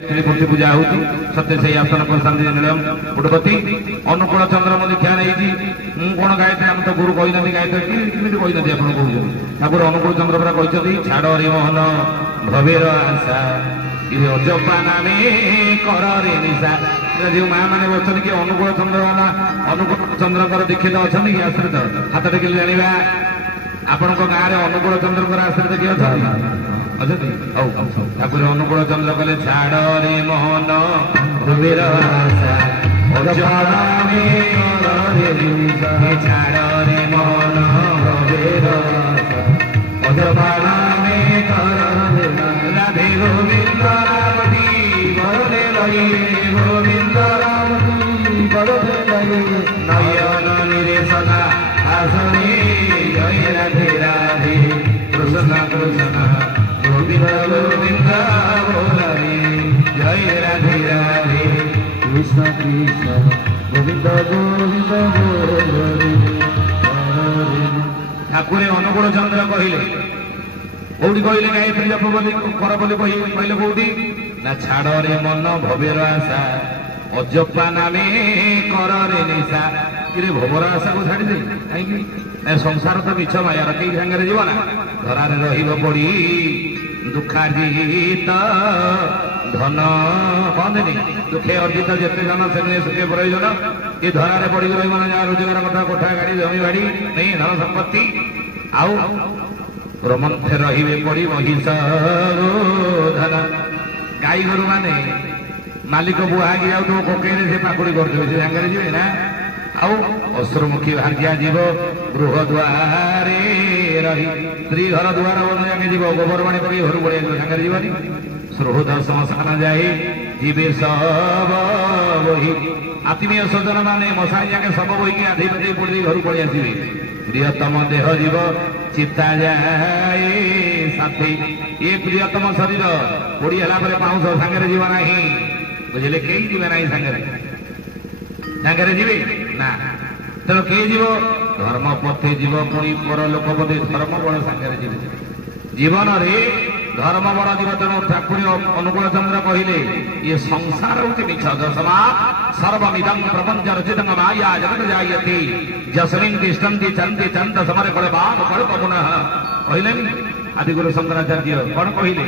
मूर्ति पूजा हो सत्य से आसन प्रशांति निलयम पुटपति अनुकूल चंद्र मो दीक्षा नहीं कौन गायत्री आम तो गुरु कही ना गायत्री कमी कही आप ठाकुर अनुकूल चंद्र परा कहते छाड़ रे मोहन भवेर आशा अजपा नामे कर रे निशा जो माँ मैंने बच्चन कि अनुकूल चंद्र वाला अनुकूल चंद्र दीक्षित अच्छा कि आश्रित हाथ टेकिले जाना आपण गाँव में अनुकूल चंद्र आश्रित किए ठाकुर अनुकूल चंद्र कहले छाड़ रे मोहन भवेर आशा छाड़ रे मोहन भवेर आशा राधे गोविंद रामती बरदे लई गोविंद रामती बरदे लई नयन निरेशना आसने जय राधे राधे कृष्ण कृष्ण गोविंद गोविंद बोले जय राधे राधे कृष्ण कृष्ण गोविंद गोविंद बोले। ठाकुर अनुकूल चंद्र कहले कौटी कहले गायत्री जप कर कहले कौटी ना छाड़ रे मन भवेर आशा अजपा नामे कर रे निशा कि भवर आशा को छाड़ी दे कहीं संसार तो मिछ मायार कई सागर जीवना धरार रही दुखार्जित धन कहते दुखे अर्जित जिते जन से सुखे प्रयोजन ये धरार पड़ी रहा जहाँ रोजगार कथा कोठा गाड़ी जमी बाड़ी नहीं धन संपत्ति आउ रमंथे रे पड़ी महिषारोधन गाई गोरु माने मालिक बुहागी जाऊ तो कोकेरे से पाकुड़ी करते से सागर जी ना आउ अश्रुमुखी भाग्या जीव गृह द्वारे रही स्त्री घर द्वार बन जीव गोबर पानी पकड़ घर पड़े सागर जीवनी श्रोध श्मशान जाए जीवे सब बही आत्मीय स्वजन माने मशाई जाके सब बही आधे पाधे पड़ी घर पड़े आसवे प्रियतम देह जीव चिता जाए साथी ये प्रियतम शरीर पोड़ी है पाउंस सागर जीव ना बुझे कई जीवे ना सागर जीवे ना तेणु किए जीव धर्म पथे जीव पुणी पर लोक पथे धर्म बड़ सागर जीव जीवन रे धर्म बड़ जीव तेणु ठाकुर अनुकूल चंद्र कहले ये संसार होती मिछ दशमा सर्वमिदं प्रपंच रचित माया जगत जायते जस्मिन् तिष्ठन्ति चन्ति चन्द समर कल्पान् कल्प पुनः कहले आदिगुरु शंकराचार्य कौन कहले